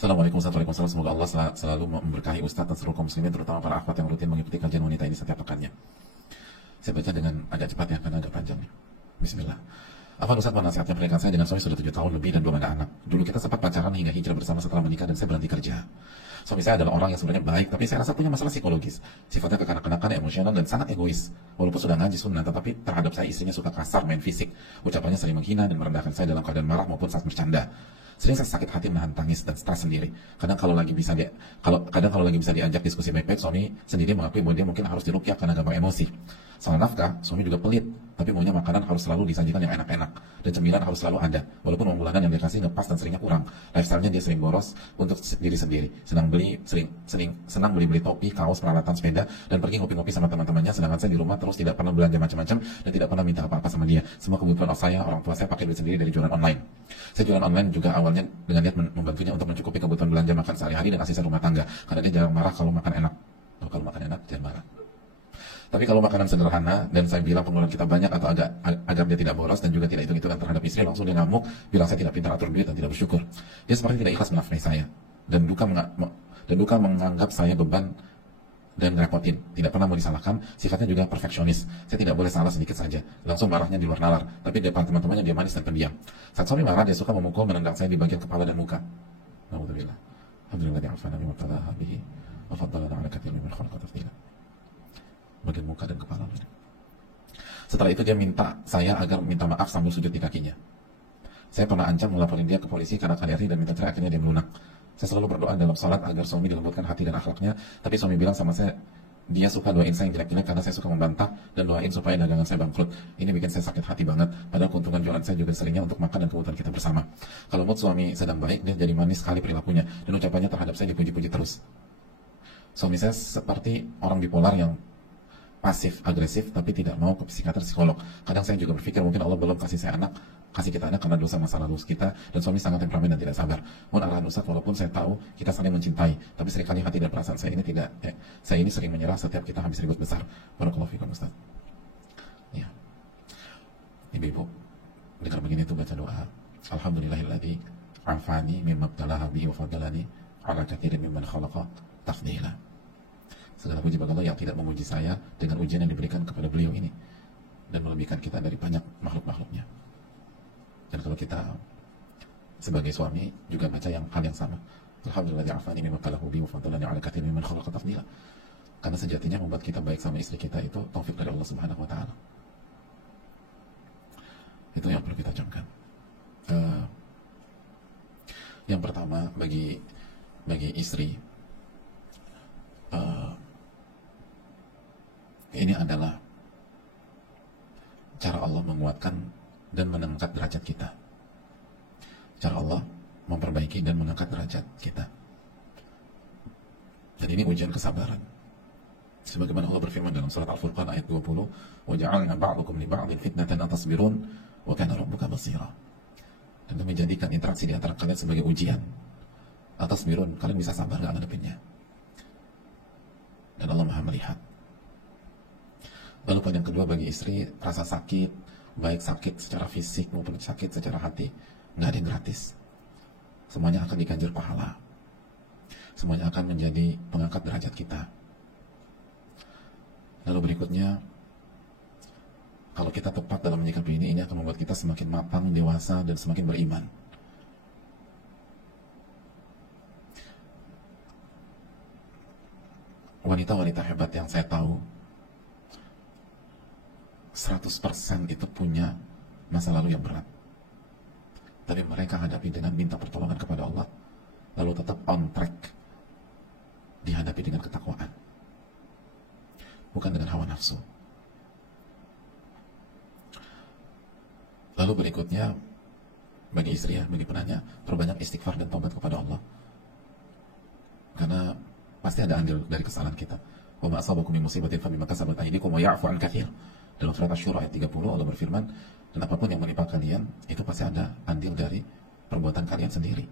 Assalamualaikum warahmatullahi wabarakatuh. Semoga Allah selalu memberkahi Ustadz dan seluruh kaum muslimin, terutama para akhwat yang rutin mengikuti kajian wanita ini setiap pekannya. Saya baca dengan agak cepat ya, karena agak panjang. Bismillah. Afwan Ustadz, nasihatnya pernikahan saya dengan suami sudah 7 tahun lebih dan belum ada anak. Dulu kita sempat pacaran hingga hijrah bersama setelah menikah dan saya berhenti kerja. Suami saya adalah orang yang sebenarnya baik, tapi saya rasa punya masalah psikologis. Sifatnya kekanak-kanakan, emosional, dan sangat egois. Walaupun sudah ngaji sunnah, tetapi terhadap saya istrinya suka kasar, main fisik. Ucapannya sering menghina dan merendahkan saya dalam keadaan marah maupun saat bercanda. Sering saya sakit hati menahan tangis dan stres sendiri. Kadang kalau lagi bisa diajak diskusi baik-baik, suami sendiri mengakui bahwa dia mungkin harus diruqyah karena gampang emosi. Soal nafkah, suami juga pelit, tapi maunya makanan harus selalu disajikan yang enak-enak dan cemilan harus selalu ada. Walaupun uang bulanan yang dikasih ngepas dan seringnya kurang. Lifestyle-nya dia sering boros untuk diri sendiri. Senang beli topi, kaos, peralatan sepeda dan pergi ngopi-ngopi sama teman-temannya, sedangkan saya di rumah terus tidak pernah belanja macam-macam dan tidak pernah minta apa-apa sama dia. Semua kebutuhan saya, orang tua saya pakai duit sendiri dari jualan online. Saya jualan online juga awalnya dengan niat membantunya untuk mencukupi kebutuhan belanja makan sehari-hari dan asisten rumah tangga, karena dia jarang marah kalau makan enak. Kalau makan enak jangan marah. Tapi kalau makanan sederhana dan saya bilang pengeluaran kita banyak atau agar dia tidak boros dan juga tidak hitung-hitungan terhadap istri, langsung dia ngamuk, bilang saya tidak pintar atur duit dan tidak bersyukur. Dia seperti tidak ikhlas menafkahi saya dan duka menganggap saya beban dan ngerepotin. Tidak pernah mau disalahkan, sifatnya juga perfeksionis. Saya tidak boleh salah sedikit saja. Langsung marahnya di luar nalar. Tapi di depan teman-temannya dia manis dan pendiam. Saat suami marah, dia suka memukul, menendang saya di bagian kepala dan muka. Alhamdulillah. Alhamdulillah di'afana bimabtalaha bihi wa faddalana ala katsirin mimman khalaqa tafdila. Bagian muka dan kepala. Setelah itu dia minta saya agar minta maaf sambil sujud di kakinya. Saya pernah ancam melaporin dia ke polisi karena KDRI dan minta cerai, akhirnya dia melunak. Saya selalu berdoa dalam salat agar suami dilembutkan hati dan akhlaknya, tapi suami bilang sama saya, dia suka doain saya yang jelek-jelek karena saya suka membantah dan doain supaya dagangan saya bangkrut. Ini bikin saya sakit hati banget, padahal keuntungan jualan saya juga seringnya untuk makan dan kebutuhan kita bersama. Kalau mood suami sedang baik, dia jadi manis sekali perilakunya dan ucapannya terhadap saya dipuji-puji terus. Suami saya seperti orang bipolar yang pasif agresif tapi tidak mau ke psikiater psikolog. Kadang saya juga berpikir mungkin Allah belum kasih kita anak karena dosa masa lalu kita, dan suami sangat temperamen dan tidak sabar. Mohon arahan Ustaz, walaupun saya tahu kita saling mencintai, tapi seringkali hati dan perasaan saya ini sering menyerah setiap kita habis ribut besar. Barakallahu fikum Ustaz. Ya. Ibu-ibu, dengar begini tuh baca doa. Alhamdulillahilladzi afani mimma btalaha bihi wa faddalani ala katsirin mimman khalaqa tafdila. Segala puji bagi Allah yang tidak memuji saya dengan ujian yang diberikan kepada beliau ini dan melebihkan kita dari banyak makhluk-makhluknya. Dan kalau kita sebagai suami juga baca hal yang sama. Alhamdulillah ya'afani mimma qalahu bi wa faddalani 'ala katsirin mimman khalaqa tafdila. Karena sejatinya membuat kita baik sama istri kita itu taufik dari Allah Subhanahu wa taala. Itu yang perlu kita camkan. Yang pertama bagi istri, ini adalah cara Allah menguatkan dan mengangkat derajat kita. Cara Allah memperbaiki dan mengangkat derajat kita. Dan ini ujian kesabaran. Sebagaimana Allah berfirman dalam surat Al-Furqan ayat 20, "Wa ja'alna ba'dakum li ba'din fitnatan atasbirun wa kana rabbuka basira." Dan kami jadikan interaksi di antara kalian sebagai ujian. Atasbirun, kalian bisa sabar enggak ngadepinnya. Dan Allah Maha melihat. Lalu poin yang kedua bagi istri, rasa sakit, baik sakit secara fisik maupun sakit secara hati, nggak ada yang gratis. Semuanya akan diganjar pahala. Semuanya akan menjadi pengangkat derajat kita. Lalu berikutnya, kalau kita tepat dalam menyikapi ini akan membuat kita semakin matang, dewasa, dan semakin beriman. Wanita-wanita hebat yang saya tahu 100% itu punya masa lalu yang berat, tapi mereka hadapi dengan minta pertolongan kepada Allah, lalu tetap on track, dihadapi dengan ketakwaan, bukan dengan hawa nafsu. Lalu berikutnya bagi istri bagi penanya, perbanyak istighfar dan taubat kepada Allah, karena pasti ada andil dari kesalahan kita. Wa ma asabakum min musibatin fabima kasabat aydikum wa ya'fu an katsir. Dalam surat Asy-Syura ayat 30 Allah berfirman, dan apapun yang menimpa kalian itu pasti ada andil dari perbuatan kalian sendiri.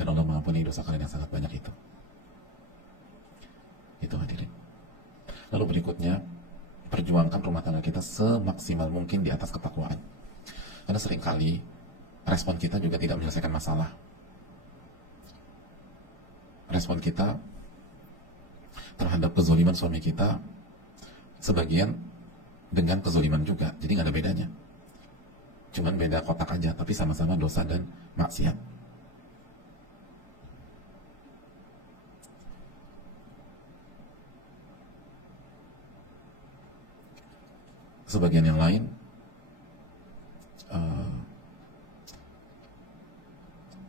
Dan Allah mengampuni dosa kalian yang sangat banyak itu. Itu hadirin. Lalu berikutnya, perjuangkan rumah tangga kita semaksimal mungkin di atas ketakwaan. Karena seringkali respon kita juga tidak menyelesaikan masalah. respon kita terhadap kezoliman suami kita sebagian dengan kezoliman juga, jadi nggak ada bedanya, cuman beda kotak aja, tapi sama-sama dosa dan maksiat. Sebagian yang lain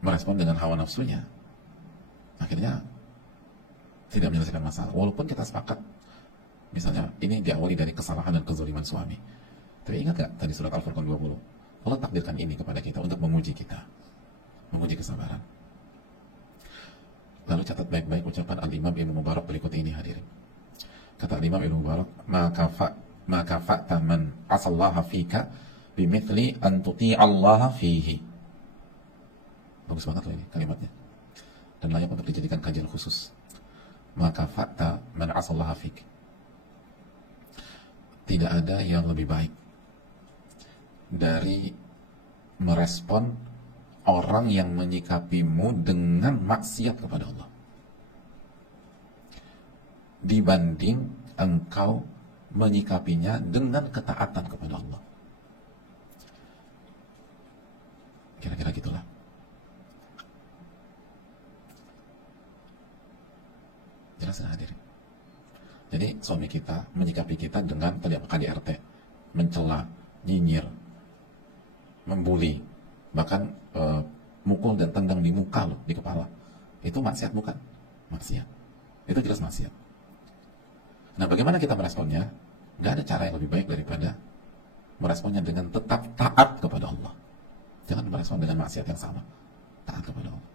merespon dengan hawa nafsunya, akhirnya tidak menyelesaikan masalah, walaupun kita sepakat misalnya ini diawali dari kesalahan dan kezaliman suami. Tapi ingat gak tadi surat Al-Furqan 20, Allah takdirkan ini kepada kita untuk menguji kita, menguji kesabaran. Lalu catat baik-baik ucapan Al-Imam Ibnu Mubarak berikut ini, hadirin. Kata Al-Imam Ibnu Mubarak, maka fa'ta man asallaha fika bimithli an tuti'allaha fihi. Bagus banget loh ini kalimatnya, dan layak untuk dijadikan kajian khusus. Maka fa'ta man asallaha fika, tidak ada yang lebih baik dari merespon orang yang menyikapimu dengan maksiat kepada Allah dibanding engkau menyikapinya dengan ketaatan kepada Allah. Kira-kira gitulah. Jelas nggak, hadirin? Jadi suami kita menyikapi kita dengan tadi apa, KDRT, mencela, nyinyir, membuli, bahkan mukul dan tendang di muka loh, di kepala. Itu maksiat bukan? Maksiat. Itu jelas maksiat. Nah, bagaimana kita meresponnya? Gak ada cara yang lebih baik daripada meresponnya dengan tetap taat kepada Allah. Jangan merespon dengan maksiat yang sama. Taat kepada Allah.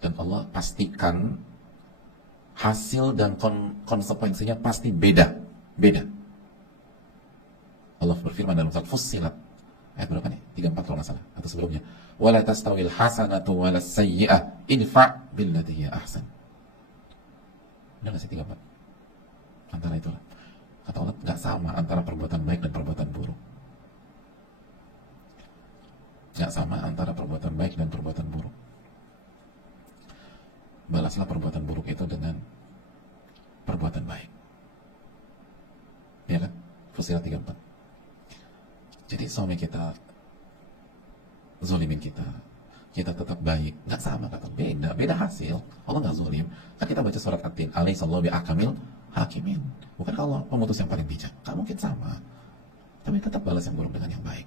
Dan Allah pastikan hasil dan konsekuensinya pasti beda. Allah berfirman dalam surat Fussilat ayat berapa nih? 34 kalau nggak salah, atau sebelumnya. Wala tastawil hasanatu wala sayyi'ah idfa' billati hiya ahsan. Benar nggak sih 34? Antara itulah. Kata Allah, nggak sama antara perbuatan baik dan perbuatan buruk. Nggak sama antara perbuatan baik dan perbuatan buruk. Balaslah perbuatan buruk itu dengan perbuatan baik. Ya kan? Fussilat 34. Jadi suami kita zolimin kita tetap baik. Nggak sama, kata beda hasil. Allah nggak zolim. Kan kita baca surat At-Tin, alaihissallahu bi'akamil hakimin. Bukan Allah pemutus yang paling bijak. Nggak mungkin sama. Tapi tetap balas yang buruk dengan yang baik.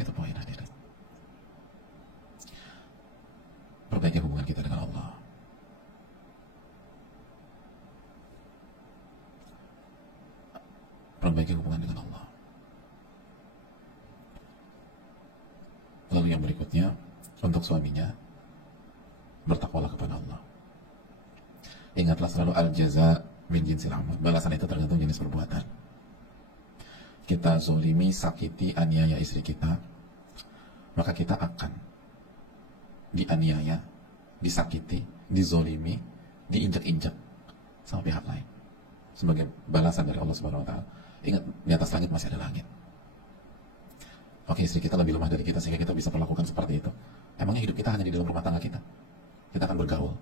Itu poin, hadirin. Perbaiki hubungan kita dengan Allah. Perbaiki hubungan dengan Allah. Lalu yang berikutnya, untuk suaminya, bertakwalah kepada Allah. Ingatlah selalu al-jaza min jinsil amal. Balasan itu tergantung jenis perbuatan. Kita zolimi, sakiti, aniaya istri kita, maka kita akan dianiaya, disakiti, dizolimi, diinjak-injak sama pihak lain sebagai balasan dari Allah Subhanahu wa taala. Ingat, di atas langit masih ada langit. Oke, istri kita lebih lemah dari kita sehingga kita bisa perlakukan seperti itu. Emangnya hidup kita hanya di dalam rumah tangga kita? Kita akan bergaul,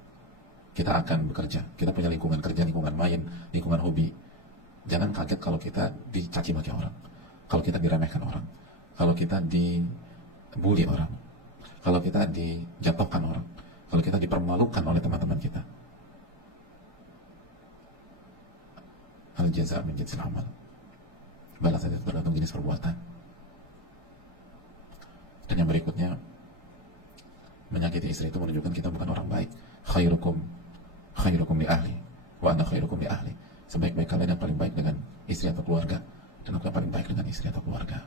kita akan bekerja, kita punya lingkungan kerja, lingkungan main, lingkungan hobi. Jangan kaget kalau kita dicaci maki orang, kalau kita diremehkan orang, kalau kita dibully orang, kalau kita dijatuhkan orang, kalau kita dipermalukan oleh teman-teman kita. Al-jaza' min jinsil amal. Balasan itu tergantung jenis perbuatan. Dan yang berikutnya, menyakiti istri itu menunjukkan kita bukan orang baik. Khairukum li ahli wa ana khairukum li ahli. Sebaik-baik kalian yang paling baik dengan istri atau keluarga, dan aku yang paling baik dengan istri atau keluarga.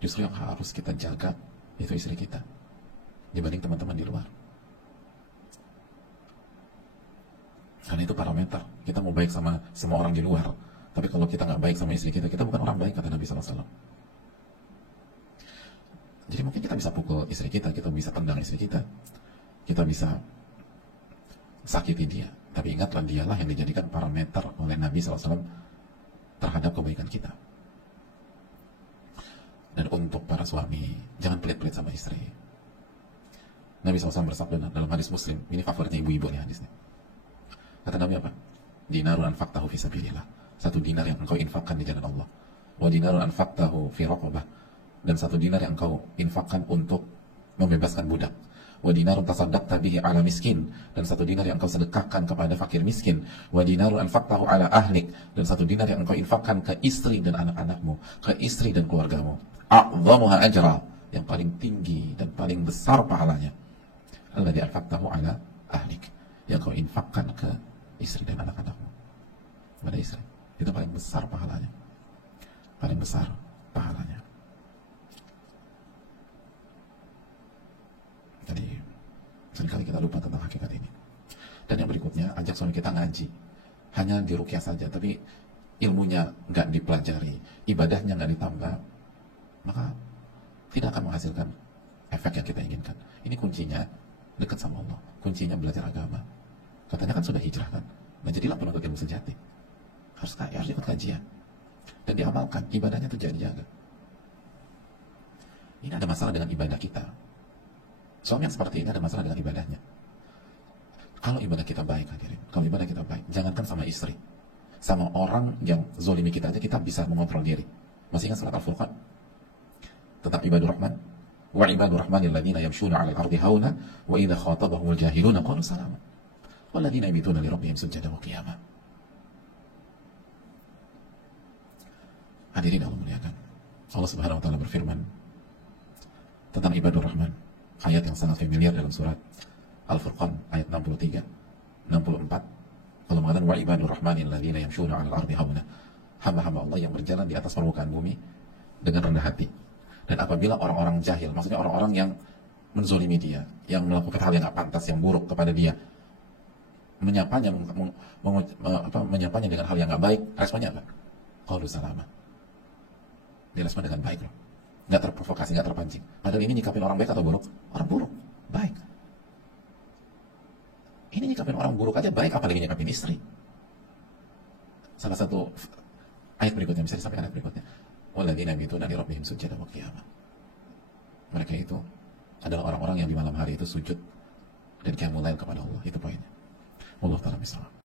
Justru yang harus kita jaga itu istri kita dibanding teman-teman di luar. Karena itu parameter. Kita mau baik sama semua orang di luar, tapi kalau kita nggak baik sama istri kita, kita bukan orang baik, kata Nabi SAW. Jadi mungkin kita bisa pukul istri kita bisa tendang istri kita bisa sakiti dia, tapi ingatlah dialah yang dijadikan parameter oleh Nabi SAW terhadap kebaikan kita. Dan untuk para suami, Jangan pelit-pelit sama istri. Nabi SAW bersabda dalam hadis Muslim, ini favoritnya ibu-ibu nih hadisnya. Kata Nabi apa? Dinarun anfaqtahu fi sabilillah. Satu dinar yang engkau infakkan di jalan Allah. Wa dinarun anfaqtahu fi raqabah. Dan satu dinar yang engkau infakkan untuk membebaskan budak. Wa dinarun tasaddaqta bihi ala miskin. Dan satu dinar yang engkau sedekahkan kepada fakir miskin. Wa dinarun anfaqtahu ala ahlik. Dan satu dinar yang engkau infakkan ke istri dan anak-anakmu, ke istri dan keluargamu. A'dhamuha ajra, yang paling tinggi dan paling besar pahalanya. Alladzi anfaqtahu ala ahlik, yang kau infakkan ke istri dan anak-anakmu. Pada istri, itu paling besar pahalanya. Paling besar pahalanya. Jadi seringkali kita lupa tentang hakikat ini. Dan yang berikutnya, ajak suami kita ngaji. Hanya di ruqyah saja, tapi ilmunya nggak dipelajari, ibadahnya nggak ditambah, maka tidak akan menghasilkan efek yang kita inginkan. Ini kuncinya dekat sama Allah, kuncinya belajar agama. Katanya kan sudah hijrah kan, nah jadilah penuntut ilmu sejati. Harus ikut kajian dan diamalkan, ibadahnya itu jaga. Ini ada masalah dengan ibadah kita. Suami yang seperti ini ada masalah dengan ibadahnya. Kalau ibadah kita baik, hadirin, kalau ibadah kita baik, jangankan sama istri, sama orang yang zolimi kita aja kita bisa mengontrol diri. Masih ingat surat Al-Furqan tentang ibadur rahman? Wa ibadur rahmanil ladzina yamshuna 'alal ardi hauna wa idza khatabahumul jahiluna qalu salama. Wal ladzina yabituna li rabbihim sujada wa qiyama. Hadirin Allah muliakan. Allah Subhanahu wa taala berfirman tentang ibadur rahman, ayat yang sangat familiar dalam surat Al-Furqan ayat 63, 64. Allah mengatakan wa ibadur rahmanil ladzina yamshuna 'alal ardi hauna. Hamba-hamba Allah yang berjalan di atas permukaan bumi dengan rendah hati. Dan apabila orang-orang jahil, maksudnya orang-orang yang menzolimi dia, yang melakukan hal yang tidak pantas, yang buruk kepada dia, menyapanya dengan hal yang tidak baik, responnya apa? Qalu salama. Dia respon dengan baik loh, nggak terprovokasi, nggak terpancing. Padahal ini nyikapin orang baik atau buruk? Orang buruk, baik. Ini nyikapin orang buruk aja baik, apalagi nyikapin istri. Salah satu ayat berikutnya, bisa disampaikan ayat berikutnya. Walladzina yabituna li rabbihim sujada wa qiyama. Mereka itu adalah orang-orang yang di malam hari itu sujud dan qiyamul lail kepada Allah. Itu poinnya. Wallahu ta'ala bishawab.